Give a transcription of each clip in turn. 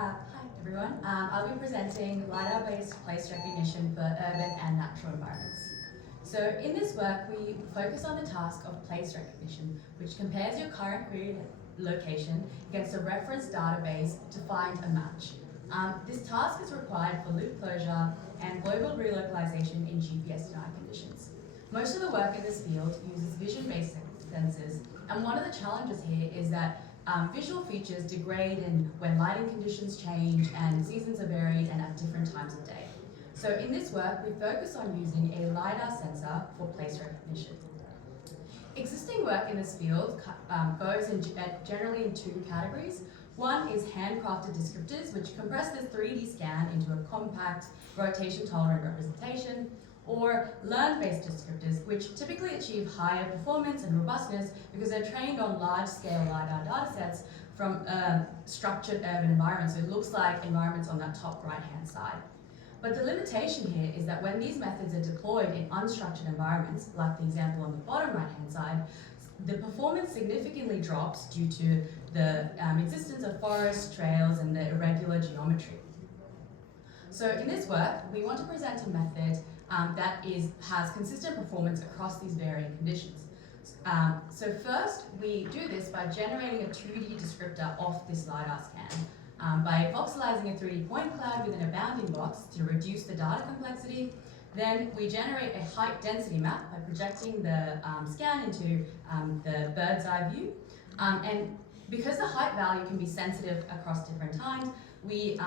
Hi everyone. I'll be presenting LiDAR-based place recognition for urban and natural environments. So in this work, we focus on the task of place recognition, which compares your current query location against a reference database to find a match. This task is required for loop closure and global relocalization in GPS-denied conditions. Most of the work in this field uses vision-based sensors, and one of the challenges here is that visual features degrade when lighting conditions change and seasons are varied and at different times of day. So in this work, we focus on using a LiDAR sensor for place recognition. Existing work in this field goes generally in two categories. One is handcrafted descriptors, which compress the 3D scan into a compact, rotation-tolerant representation, or learned-based descriptors, which typically achieve higher performance and robustness because they're trained on large-scale LiDAR datasets from structured urban environments. So it looks like environments on that top right-hand side. But the limitation here is that when these methods are deployed in unstructured environments, like the example on the bottom right-hand side, the performance significantly drops due to the existence of forests, trails, and the irregular geometry. So in this work, we want to present a method that has consistent performance across these varying conditions. So first, we do this by generating a 2D descriptor of this LiDAR scan by voxelizing a 3D point cloud within a bounding box to reduce the data complexity. Then we generate a height density map by projecting the scan into the bird's eye view. And because the height value can be sensitive across different times, we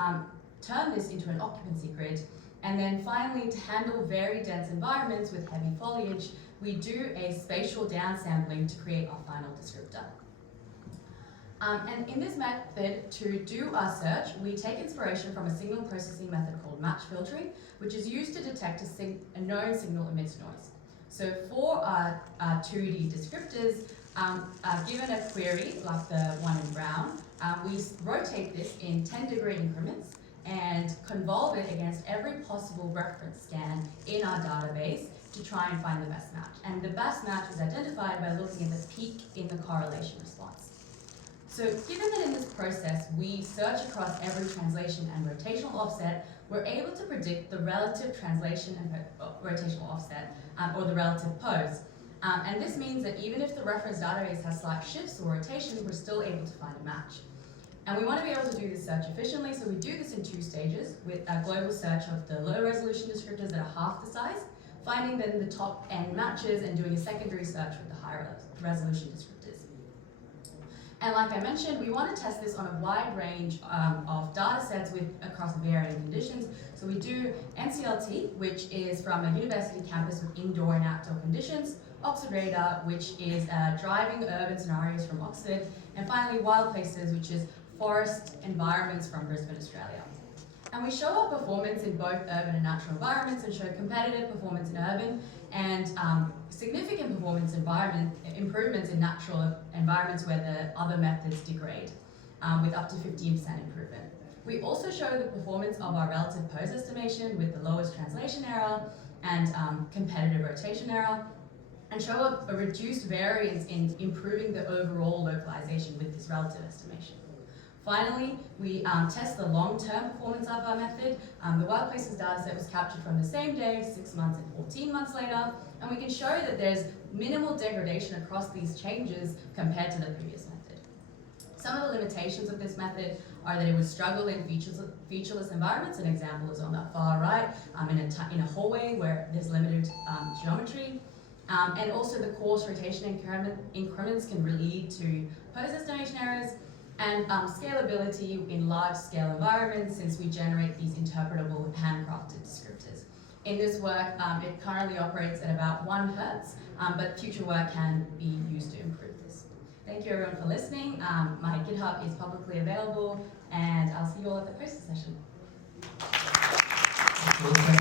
turn this into an occupancy grid. And then finally, to handle very dense environments with heavy foliage, we do a spatial downsampling to create our final descriptor. And in this method, to do our search, we take inspiration from a signal processing method called match filtering, which is used to detect a known signal emits noise. So for our 2D descriptors, given a query like the one in brown, we rotate this in 10-degree increments and convolve it against every possible reference scan in our database to try and find the best match. And the best match is identified by looking at the peak in the correlation response. So given that in this process, we search across every translation and rotational offset, we're able to predict the relative translation and rotational offset, or the relative pose. And this means that even if the reference database has slight shifts or rotations, we're still able to find a match. And we want to be able to do this search efficiently, so we do this in two stages with a global search of the low resolution descriptors that are half the size, finding then the top end matches and doing a secondary search with the higher resolution descriptors. And like I mentioned, we want to test this on a wide range of data sets across varying conditions. So we do NCLT, which is from a university campus with indoor and outdoor conditions, Oxford Radar, which is driving urban scenarios from Oxford, and finally Wild Places, which is forest environments from Brisbane, Australia. And we show our performance in both urban and natural environments and show competitive performance in urban and significant performance improvements in natural environments where the other methods degrade, with up to 15% improvement. We also show the performance of our relative pose estimation with the lowest translation error and competitive rotation error, and show a reduced variance in improving the overall localization with this relative estimation. Finally, we test the long-term performance of our method. The Wild Places dataset was captured from the same day, 6 months and 14 months later, and we can show that there's minimal degradation across these changes compared to the previous method. Some of the limitations of this method are that it would struggle in featureless environments. An example is on the far right, in a hallway where there's limited geometry. And also the coarse rotation increments can lead to pose estimation errors, and scalability in large-scale environments, since we generate these interpretable handcrafted descriptors. In this work, it currently operates at about 1 Hertz, but future work can be used to improve this. Thank you everyone for listening. My GitHub is publicly available, and I'll see you all at the poster session.